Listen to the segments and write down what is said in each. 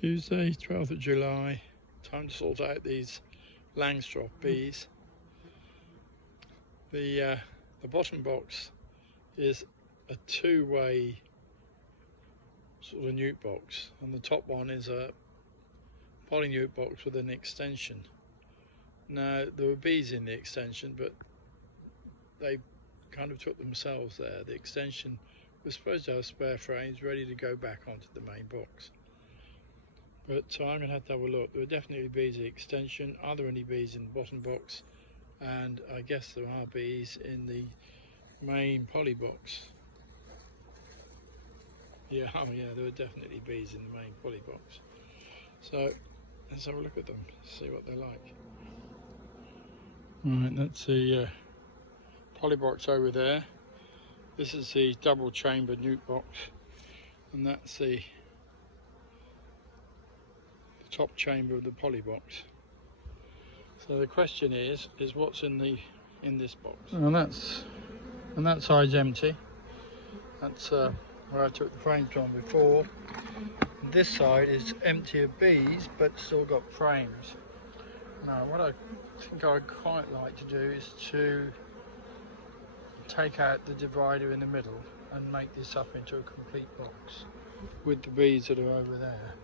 Tuesday, 12th of July. Time to sort out these Langstroth bees. The bottom box is a two-way sort of nute box, and the top one is a poly nute box with an extension. Now there were bees in the extension, but they kind of took themselves there. The extension was supposed to have spare frames ready to go back onto the main box. But I'm going to have to have a look. There were definitely bees in the extension. Are there any bees in the bottom box? And I guess there are bees in the main poly box. Yeah, oh yeah, there were definitely bees in the main poly box. So let's have a look at them, see what they're like. Right, that's the poly box over there. This is the double chamber nute box, and that's the top chamber of the poly box. So the question is what's in this box? And that side's empty. That's where I took the frames on before. This side is empty of bees, but still got frames. Now, what I think I'd quite like to do is to take out the divider in the middle and make this up into a complete box with the bees that are over there.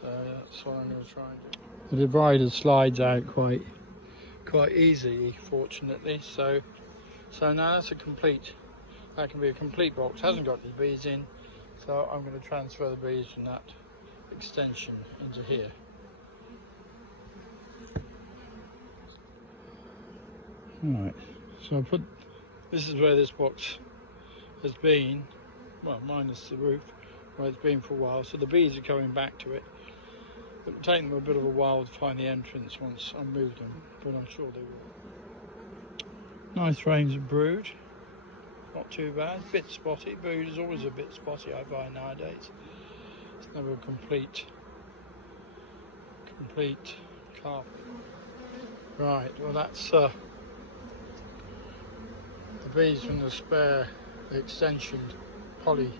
So that's what I'm going to try and do. The divider slides out quite easily, fortunately. So now that's that can be a complete box. Hasn't got any bees in, so I'm going to transfer the bees from that extension into here. Right, so this is where this box has been, well, minus the roof, where it's been for a while, so the bees are coming back to it. It will take them a bit of a while to find the entrance once I move them, but I'm sure they will. Nice frames of brood, not too bad, bit spotty. Brood is always a bit spotty, I find nowadays. It's never a complete carpet. Right, well that's the bees from the extensioned poly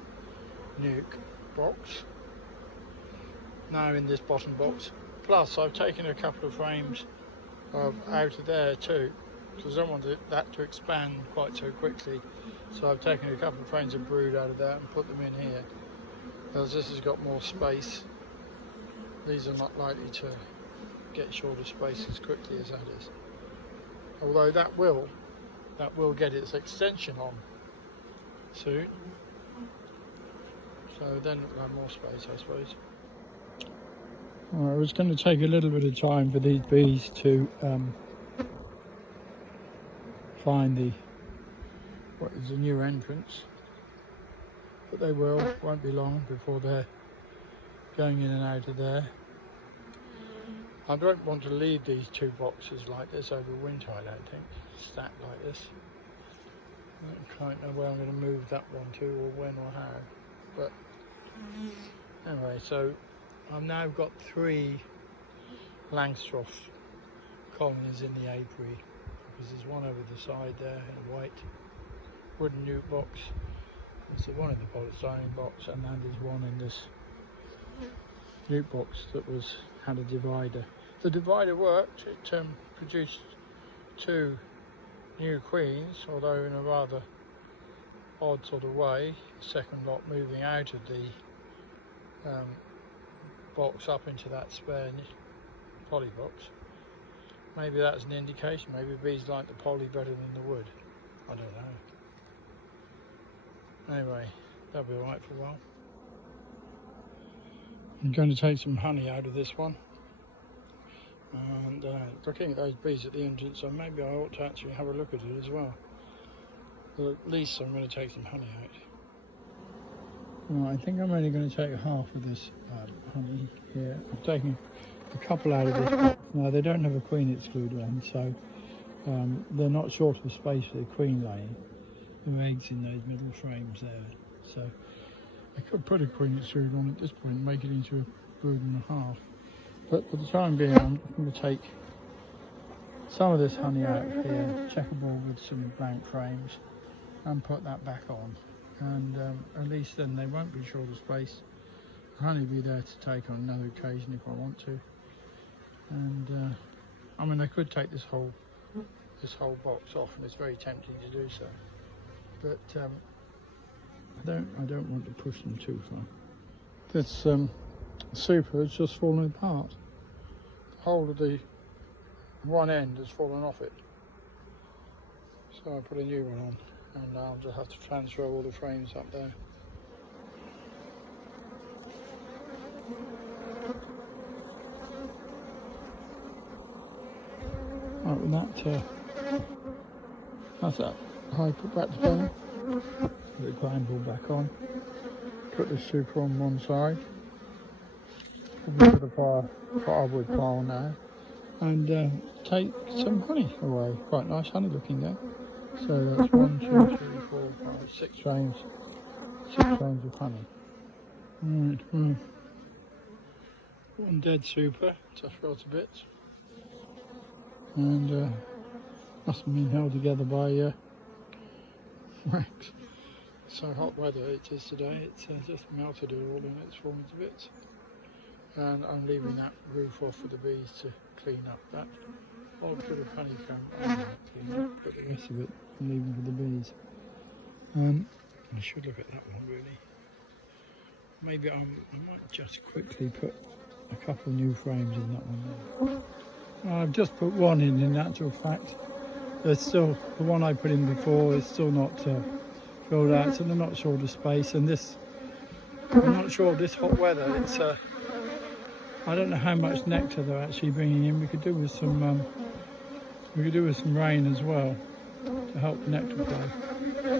nuke box. Now in this bottom box. Plus I've taken a couple of frames out of there too, because I don't want that to expand quite so quickly. So I've taken a couple of frames of brood out of there and put them in here, because this has got more space. These are not likely to get shorter space as quickly as that is. Although that will get its extension on soon. So then it'll have more space, I suppose. Well, it's going to take a little bit of time for these bees to find what is a new entrance, but they won't be long before they're going in and out of there. I don't want to leave these two boxes like this over winter, I don't think, stacked like this. I don't quite know where I'm going to move that one to, or when or how, but anyway, so I've now got 3 Langstroth colonies in the apiary, because there's one over the side there in a white wooden nute box. There's one in the polystyrene box, and then there's one in this nute box that had a divider. The divider worked. It produced 2 new queens, although in a rather odd sort of way. The second lot moving out of the box up into that spare poly box. Maybe that's an indication. Maybe bees like the poly better than the wood. I don't know. Anyway, that'll be alright for a while. I'm going to take some honey out of this one, and looking at those bees at the entrance, so maybe I ought to actually have a look at it as well. But at least I'm going to take some honey out. Well, I think I'm only going to take half of this honey here. I've taken a couple out of this box. Now they don't have a queen excluder on, so they're not short of space for the queen laying. There are eggs in those middle frames there, so I could put a queen excluder on at this point and make it into a brood and a half. But for the time being, I'm going to take some of this honey out here, checkerboard with some blank frames, and put that back on. And at least then they won't be short of space, honeybee there to take on another occasion if I want to. And I mean, I could take this whole box off, and it's very tempting to do so. But I don't want to push them too far. This super has just fallen apart. The whole of the one end has fallen off it. So I put a new one on, and I'll just have to transfer all the frames up there. Right, with that, that's that hive put back together. Put the ground ball back on. Put the super on one side. Probably put a firewood pile now, and take some honey away. Quite nice honey looking there. So that's 1, 2, 3, 4, 5, 6 frames. 6 frames of honey. Right, well, one dead super, just fell to bits, and must have been held together by wax. So hot weather it is today, it's just melted it all and it's fallen to bits. And I'm leaving that roof off for the bees to clean up. That odd bit of honeycomb I'm not cleaning up, but the rest of it I'm leaving for the bees. I should look at that one really. Maybe I might just quickly put a couple new frames in that one there. I've just put one in actual fact. There's still, the one I put in before is still not filled out, so they're not sure of the space. And this, I'm not sure this hot weather, it's I don't know how much nectar they're actually bringing in. We could do with some rain as well to help the nectar flow.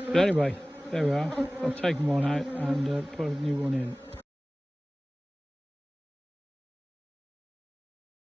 But anyway, there we are. I've taken one out and put a new one in.